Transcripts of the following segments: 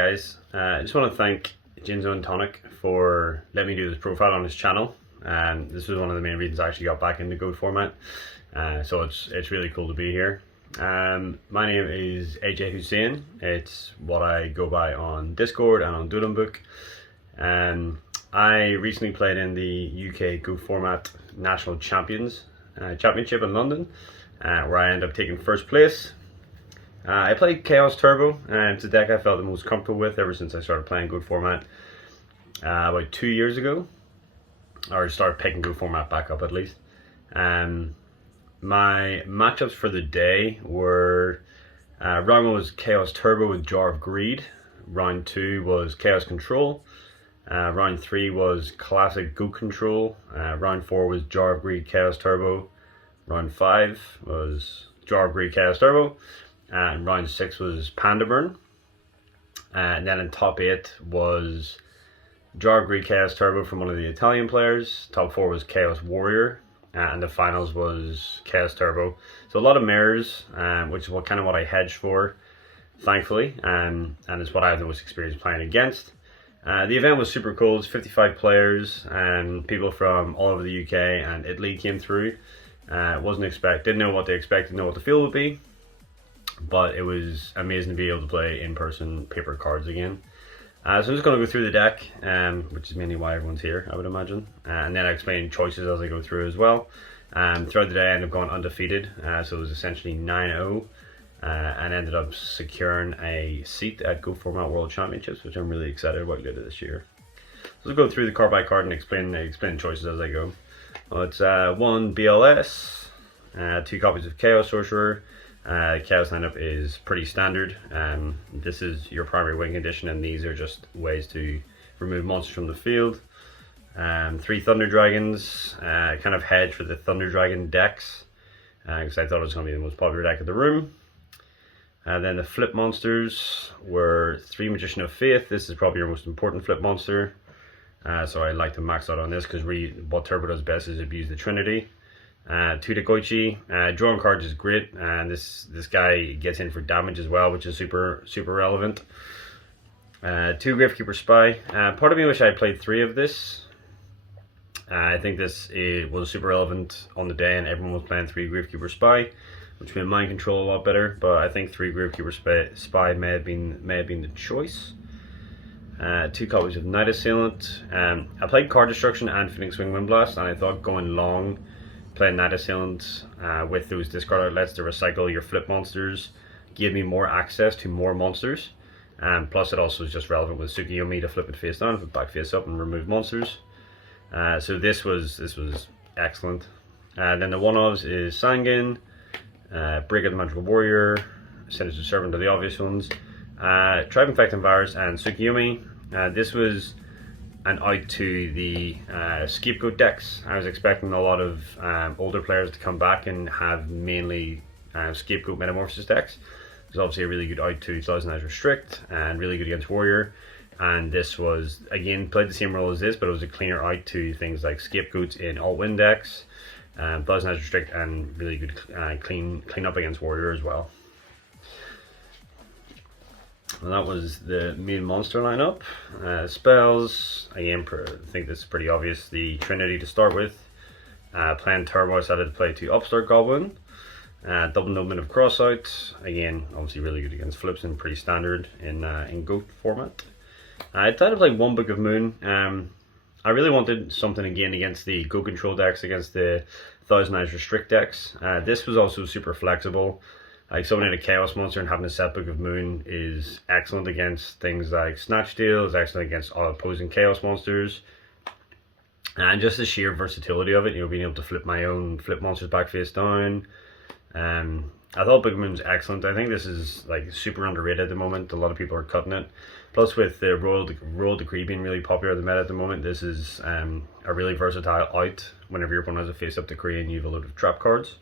guys, I just want to thank Jinzo&Tonic for letting me do this profile on his channel. This was one of the main reasons I actually got back into Goat format, so it's really cool to be here. My name is AJ Hussein. It's what I go by on Discord and on Duelling book. I recently played in the UK Goat format National Champions Championship in London, where I ended up taking first place. I played Chaos Turbo, and it's a deck I felt the most comfortable with ever since I started playing Goat format about 2 years ago, or started picking Goat format back up at least. My matchups for the day were round 1 was Chaos Turbo with Jar of Greed, round 2 was Chaos Control, round 3 was Classic Goat Control, round 4 was Jar of Greed Chaos Turbo, round 5 was Jar of Greed Chaos Turbo, and round 6 was Panda Burn. And then in top 8 was Jar of Greed Chaos Turbo from one of the Italian players. Top 4 was Chaos Warrior, and the finals was Chaos Turbo. So a lot of mirrors, which is what I hedged for, thankfully, and it's what I have the most experience playing against. The event was super cool. It's 55 players, and people from all over the UK and Italy came through. Didn't know what they expected, didn't know what the field would be, but it was amazing to be able to play in person paper cards again. So I'm just going to go through the deck, which is mainly why everyone's here, I would imagine, and then I explain choices as I go through as well. Throughout the day I ended up going undefeated, so it was essentially 9-0, and ended up securing a seat at Go Format World Championships, which I'm really excited about later this year. So let's go through the card by card and explain choices as I go. Well, it's 1 BLS, 2 copies of Chaos Sorcerer. Chaos lineup is pretty standard. This is your primary win condition, and these are just ways to remove monsters from the field. 3 Thunder Dragons, kind of hedge for the Thunder Dragon decks, because I thought it was going to be the most popular deck of the room. Then the flip monsters were 3 Magician of Faith. This is probably your most important flip monster, so I like to max out on this because what Turbo does best is abuse the Trinity. 2 Dekoichi, drawing cards is great, and this guy gets in for damage as well, which is super relevant. 2 Gravekeeper Spy. Part of me wish I had played 3 of this. I think this was super relevant on the day, and everyone was playing 3 Gravekeeper Spy, which made mind control a lot better. But I think 3 Gravekeeper Spy may have been the choice. 2 copies of Night Assailant. I played Card Destruction and Phoenix Wing Windblast, and I thought going long, playing Night Assailant with those discard outlets to recycle your flip monsters gave me more access to more monsters, and plus it also is just relevant with Tsukiyomi to flip it face down, flip it back face up, and remove monsters. So this was excellent. Then the one-offs is Sangin, Break of the Magical Warrior, Sinister Servant are the obvious ones, Tribe Infecting Virus, and Tsukiyomi. This was and out to the scapegoat decks. I was expecting a lot of older players to come back and have mainly scapegoat metamorphosis decks. There's obviously a really good out to Thousand Eyes Restrict and really good against Warrior. And this was, again, played the same role as this, but it was a cleaner out to things like scapegoats in alt-win decks, Thousand Eyes Restrict, and really good clean up against Warrior as well. And that was the main monster lineup. Spells, again, I think this is pretty obvious. The Trinity to start with. Playing Turbo, I decided to play 2 Upstart Goblin. Double Nobleman of Crossout. Again, obviously really good against flips and pretty standard in Goat format. I decided to play 1 Book of Moon. I really wanted something again against the Go Control decks, against the Thousand Eyes Restrict decks. This was also super flexible. Like summoning a Chaos monster and having a set Book of Moon is excellent against things like Snatch Steal, is excellent against all opposing Chaos monsters. And just the sheer versatility of it, being able to flip my own flip monsters back face down. I thought Book of Moon's excellent. I think this is like super underrated at the moment. A lot of people are cutting it. Plus with the Royal Decree being really popular in the meta at the moment, this is a really versatile out whenever your opponent has a face up decree and you have a load of trap cards.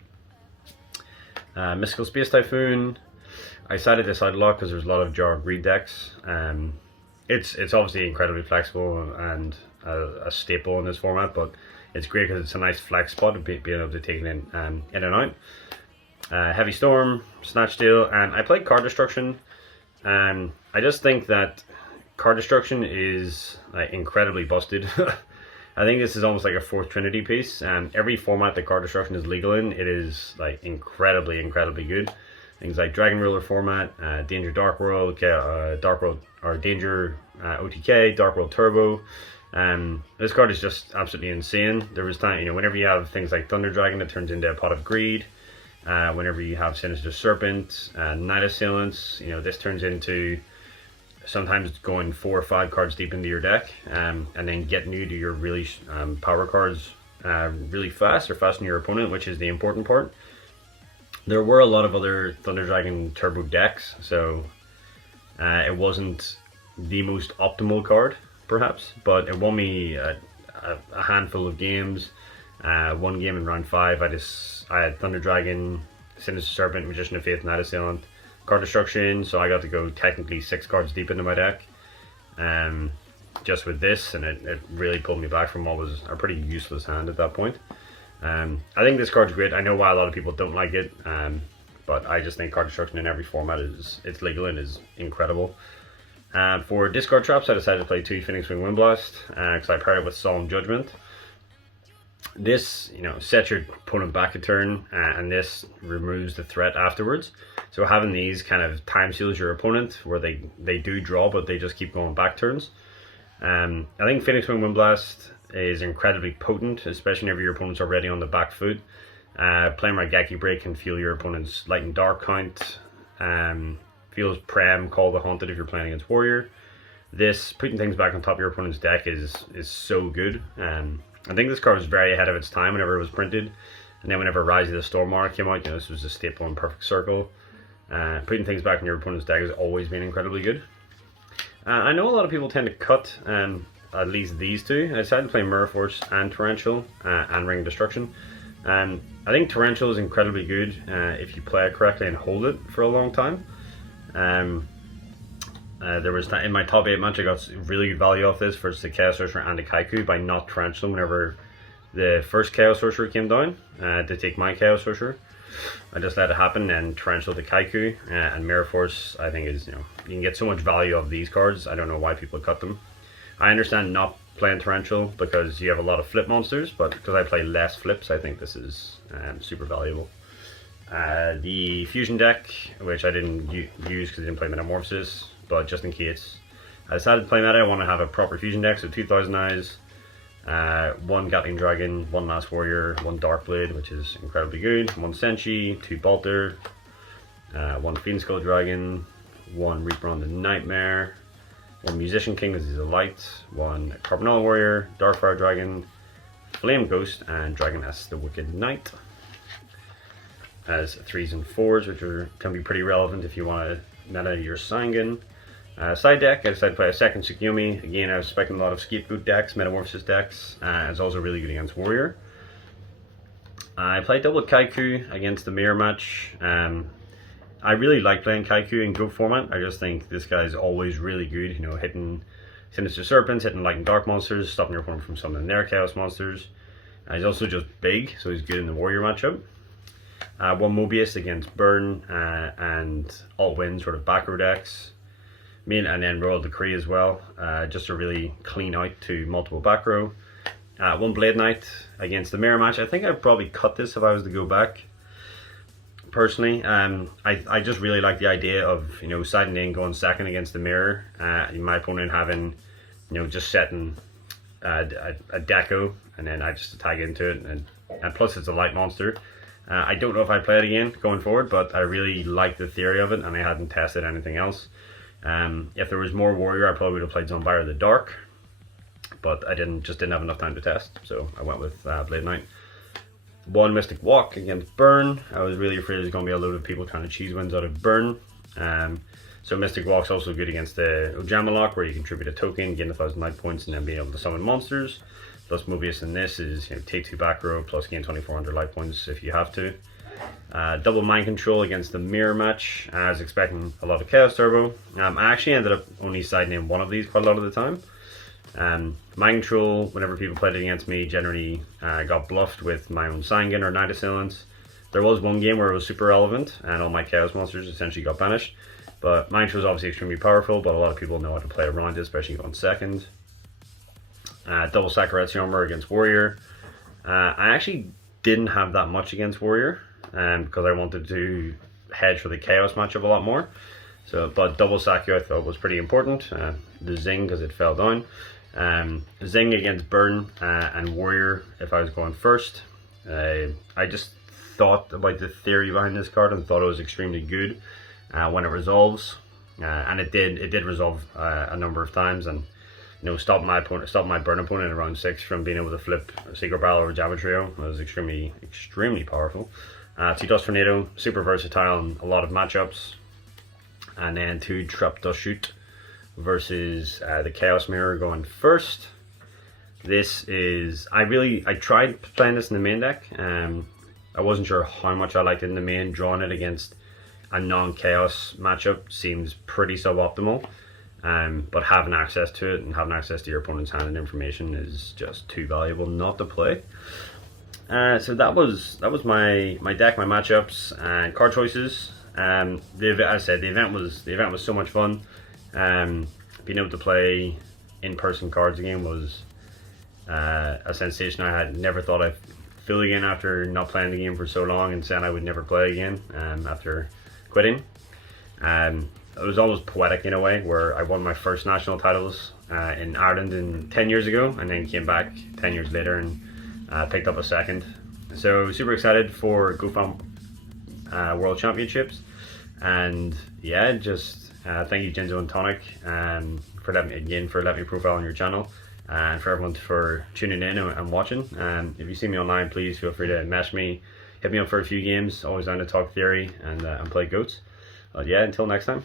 Mystical Space Typhoon. I cited this out a lot because there's a lot of Jar of Greed decks. It's obviously incredibly flexible and a staple in this format, but it's great because it's a nice flex spot to being able to take it in and out. Heavy Storm, Snatch Steal, and I played Card Destruction. I just think that card destruction is like incredibly busted. I think this is almost like a fourth Trinity piece, and every format that card destruction is legal in, it is like incredibly good. Things like Dragon Ruler format, Danger Dark World, Dark World or Danger OTK, Dark World Turbo. This card is just absolutely insane. There was time, whenever you have things like Thunder Dragon, it turns into a Pot of Greed. Whenever you have Sinister Serpent, Night Assailants, this turns into sometimes going 4 or 5 cards deep into your deck, and then getting you to your really power cards really fast, or faster than your opponent, which is the important part. There were a lot of other Thunder Dragon Turbo decks, so it wasn't the most optimal card, perhaps, but it won me a handful of games. One game in round 5, I had Thunder Dragon, Sinister Serpent, Magician of Faith, Night Assailant, card destruction, so I got to go technically 6 cards deep into my deck, just with this, and it really pulled me back from what was a pretty useless hand at that point. I think this card's great. I know why a lot of people don't like it, but I just think card destruction in every format it's legal and is incredible. For discard traps, I decided to play 2 Phoenix Wing Windblast, because I paired it with Solemn Judgment. This, sets your opponent back a turn, and this removes the threat afterwards. So having these kind of time seals your opponent, where they do draw, but they just keep going back turns. I think Phoenix Wing Windblast is incredibly potent, especially if your opponent's already on the back foot. Playing Raigeki Break can feel your opponent's Light and Dark count. Feels Prem, Call the Haunted if you're playing against Warrior. This, putting things back on top of your opponent's deck is so good. I think this card was very ahead of its time whenever it was printed. And then whenever Rise of the Stormar came out, this was a staple in Perfect Circle. Putting things back in your opponent's deck has always been incredibly good. I know a lot of people tend to cut at least these 2. I decided to play Mirror Force and Torrential and Ring of Destruction. I think Torrential is incredibly good if you play it correctly and hold it for a long time. There was in my top 8 match, I got really good value off this versus the Chaos Sorcerer and the Kaiku by not Torrential whenever the first Chaos Sorcerer came down to take my Chaos Sorcerer. I just let it happen, and Torrential the Kaiku and Mirror Force, I think is, you can get so much value off these cards. I don't know why people cut them. I understand not playing Torrential because you have a lot of flip monsters, but because I play less flips, I think this is super valuable. The Fusion deck, which I didn't use because I didn't play Metamorphosis, but just in case, I decided to play meta. I want to have a proper Fusion deck, so 2,000 Eyes, 1 Gatling Dragon, 1 Last Warrior, 1 Darkblade, which is incredibly good, 1 Senshi, 2 Bolter, 1 Fiend Skull Dragon, 1 Reaper on the Nightmare, 1 Musician King because he's a light, 1 Carbonell Warrior, Darkfire Dragon, Flame Ghost, and Dragoness the Wicked Knight. As 3s and 4s, which can be pretty relevant if you want to meta your Sangan. Side deck, I decided to play a second Tsukuyomi. Again, I was expecting a lot of Scapegoat decks, Metamorphosis decks. It's also really good against Warrior. I played double Kaiku against the mirror match. I really like playing Kaiku in Goat format. I just think this guy is always really good, hitting Sinister Serpents, hitting Light and Dark monsters, stopping your opponent from summoning their Chaos monsters. He's also just big, so he's good in the Warrior matchup. 1 Mobius against Burn and Alt-Win sort of back row decks. And then Royal Decree as well, just to really clean out to multiple back row. 1 Blade Knight against the mirror match. I think I'd probably cut this if I was to go back. Personally, I just really like the idea of siding in, going second against the mirror. My opponent having just setting a deco, and then I just tag into it, and plus it's a light monster. I don't know if I play it again going forward, but I really like the theory of it, and I hadn't tested anything else. If there was more Warrior, I probably would have played Zombire the Dark, but I didn't have enough time to test, so I went with Blade Knight. 1 Mystic Walk against Burn. I was really afraid there's going to be a load of people trying to cheese wins out of Burn. So Mystic Walk's also good against the Ojama Lock, where you contribute a token, gain 1,000 life points, and then be able to summon monsters. Plus Mobius in this is take 2 back row, plus gain 2,400 life points if you have to. Double Mind Control against the mirror match. I was expecting a lot of Chaos Turbo. I actually ended up only siding in one of these quite a lot of the time. Mind Control, whenever people played it against me, generally got bluffed with my own Sangan or Night Assailants. There was one game where it was super relevant and all my Chaos monsters essentially got banished. But my intro is obviously extremely powerful, but a lot of people know how to play around it, especially going second. Double Sakuretsu armor against Warrior. I actually didn't have that much against Warrior, because I wanted to hedge for the Chaos matchup a lot more. So, but double Saku I thought was pretty important. The Zing because it fell down. Zing against Burn and Warrior if I was going first. I just thought about the theory behind this card and thought it was extremely good when it resolves, and it did resolve a number of times, and stop my Burn opponent in round 6 from being able to flip a Secret Barrel or Java Trio. It was extremely powerful. 2 Dust Tornado, super versatile in a lot of matchups. And then 2 Trap Dust Shoot versus the Chaos Mirror going first. This is, I tried playing this in the main deck. I wasn't sure how much I liked it in the main. Drawing it against a non-Chaos matchup seems pretty suboptimal. But having access to it and having access to your opponent's hand and information is just too valuable not to play. So that was my deck, my matchups and card choices. As I said, the event was so much fun. Being able to play in-person cards again was a sensation I had never thought I'd feel again after not playing the game for so long and saying I would never play again after quitting. It was almost poetic in a way, where I won my first national titles in Ireland 10 years ago, and then came back 10 years later and picked up a second. So super excited for GoFam World Championships, and yeah, just thank you Jinzo&Tonic for letting me profile on your channel, and for everyone for tuning in and watching. If you see me online, please feel free to message me, hit me up for a few games. Always down to talk theory and play goats. But yeah, until next time.